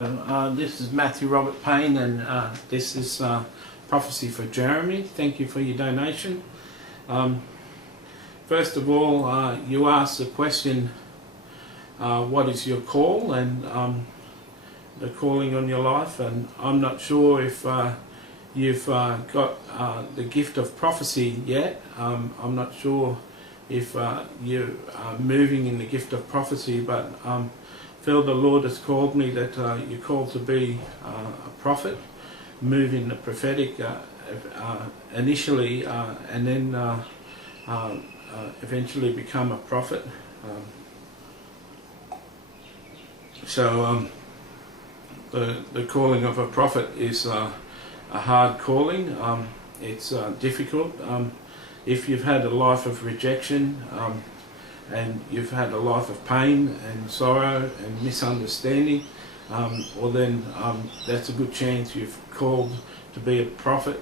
This is Matthew Robert Payne, and this is Prophecy for Jeremy. Thank you for your donation. First of all, you asked the question, what is your call, and the calling on your life, and I'm not sure if you've got the gift of prophecy yet. I'm not sure if you are moving in the gift of prophecy, but feel the Lord has called me that you're called to be a prophet, move in the prophetic initially, and then eventually become a prophet. The calling of a prophet is a hard calling. It's difficult. If you've had a life of rejection, and you've had a life of pain and sorrow and misunderstanding, well then that's a good chance you've called to be a prophet.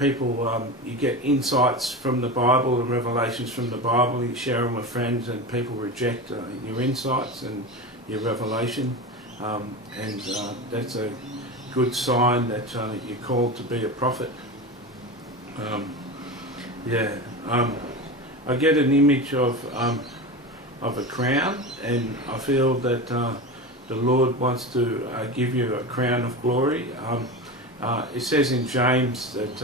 You get insights from the Bible and revelations from the Bible, you share them with friends, and people reject your insights and your revelation, and that's a good sign that you're called to be a prophet. I get an image of a crown, and I feel that the Lord wants to give you a crown of glory. It says in James that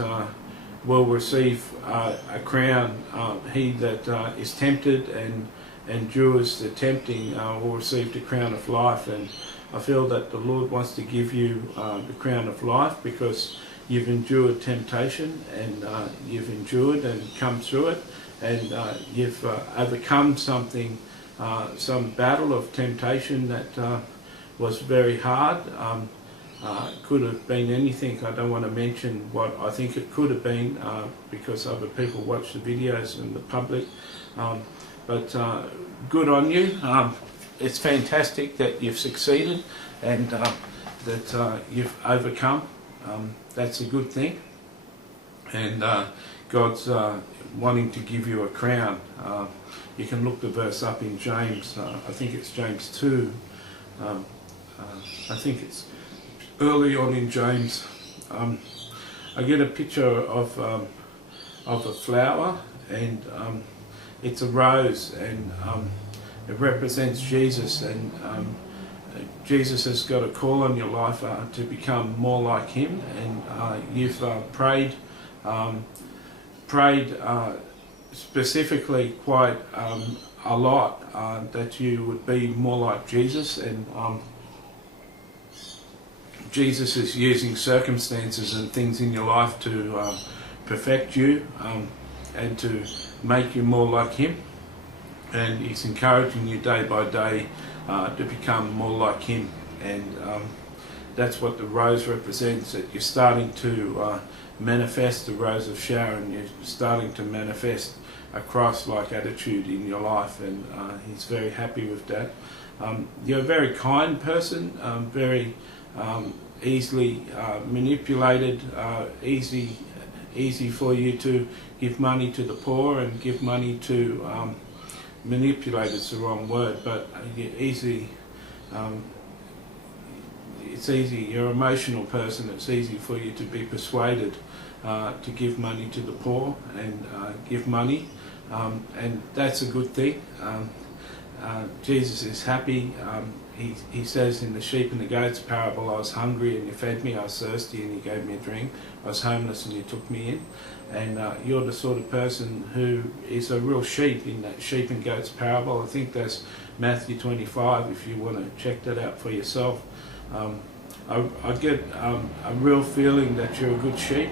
will receive a crown. He that is tempted and endures the tempting will receive the crown of life. And I feel that the Lord wants to give you the crown of life because you've endured temptation, and you've endured and come through it. And you've overcome something, some battle of temptation that was very hard. Could have been anything. I don't want to mention what I think it could have been because other people watch the videos and the public. But good on you. It's fantastic that you've succeeded and that you've overcome. That's a good thing. And God's wanting to give you a crown. You can look the verse up in James. I think it's James 2. I think it's early on in James. I get a picture of a flower, and it's a rose, and it represents Jesus. And Jesus has got a call on your life to become more like Him, and you've prayed specifically quite a lot that you would be more like Jesus, and Jesus is using circumstances and things in your life to perfect you and to make you more like Him, and He's encouraging you day by day to become more like Him. And that's what the rose represents, that you're starting to manifest the rose of Sharon. You're starting to manifest a Christ-like attitude in your life, and He's very happy with that. You're a very kind person, very easily manipulated, easy for you to give money to the poor and give money to manipulate. It's the wrong word, but you're easy. It's easy. You're an emotional person. It's easy for you to be persuaded to give money to the poor and give money, and that's a good thing. Jesus is happy. He says in the sheep and the goats parable, I was hungry and you fed me, I was thirsty and you gave me a drink, I was homeless and you took me in. And you're the sort of person who is a real sheep in that sheep and goats parable. I think that's Matthew 25, if you want to check that out for yourself. I get a real feeling that you're a good sheep,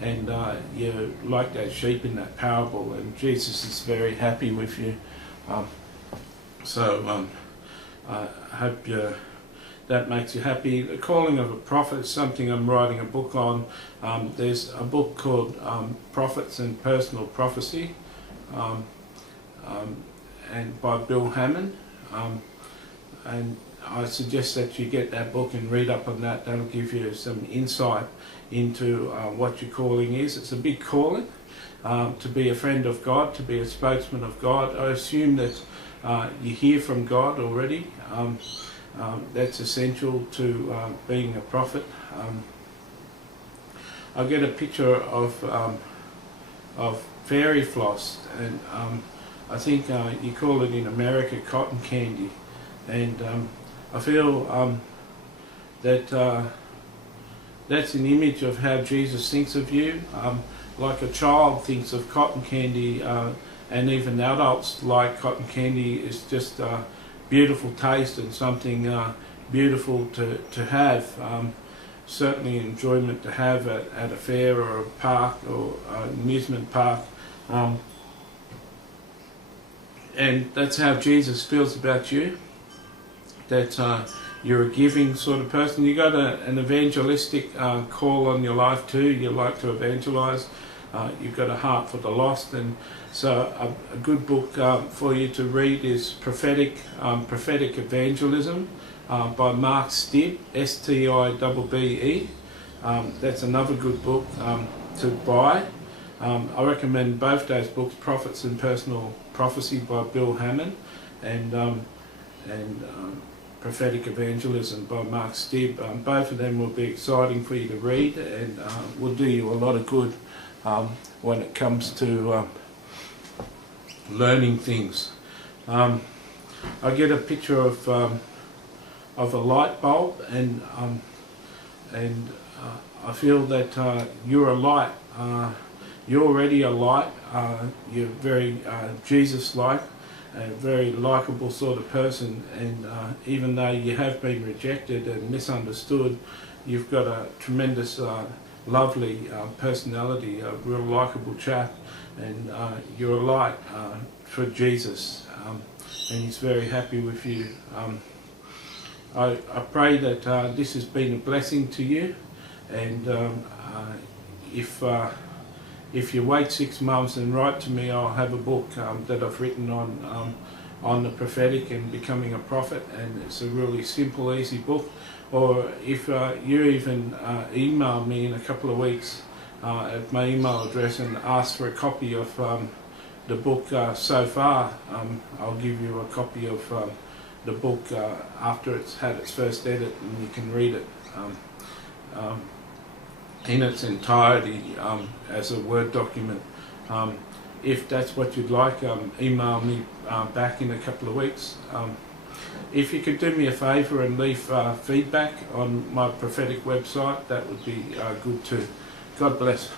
and you're like that sheep in that parable, and Jesus is very happy with you. I hope that makes you happy. The calling of a prophet is something I'm writing a book on. There's a book called Prophets and Personal Prophecy, and by Bill Hammond. And I suggest that you get that book and read up on that. That'll give you some insight into what your calling is. It's a big calling, to be a friend of God, to be a spokesman of God. I assume that you hear from God already. That's essential to being a prophet. I get a picture of fairy floss, and I think you call it in America cotton candy, and I feel that that's an image of how Jesus thinks of you. Like a child thinks of cotton candy, and even adults like cotton candy. Is just beautiful taste and something beautiful to have. Certainly enjoyment to have at a fair or a park or an amusement park. And that's how Jesus feels about you, that you're a giving sort of person. You got an evangelistic call on your life too. You like to evangelize. You've got a heart for the lost, and so a good book for you to read is Prophetic Evangelism by Mark Stibb, S-T-I-B-B-E. That's another good book to buy. I recommend both those books, Prophets and Personal Prophecy by Bill Hammond, and Prophetic Evangelism by Mark Stibb. Both of them will be exciting for you to read, and will do you a lot of good when it comes to learning things. I get a picture of a light bulb, and I feel that you're a light. You're already a light. You're very Jesus-like, a very likeable sort of person, and even though you have been rejected and misunderstood, you've got a tremendous, lovely personality, a real likeable chap, and you're a light for Jesus, and He's very happy with you. I pray that this has been a blessing to you, and if you wait 6 months and write to me, I'll have a book that I've written on the prophetic and becoming a prophet, and it's a really simple, easy book. Or if you even email me in a couple of weeks at my email address and ask for a copy of the book so far, I'll give you a copy of the book after it's had its first edit, and you can read it in its entirety as a Word document. If that's what you'd like, email me back in a couple of weeks. If you could do me a favour and leave feedback on my prophetic website, that would be good too. God bless.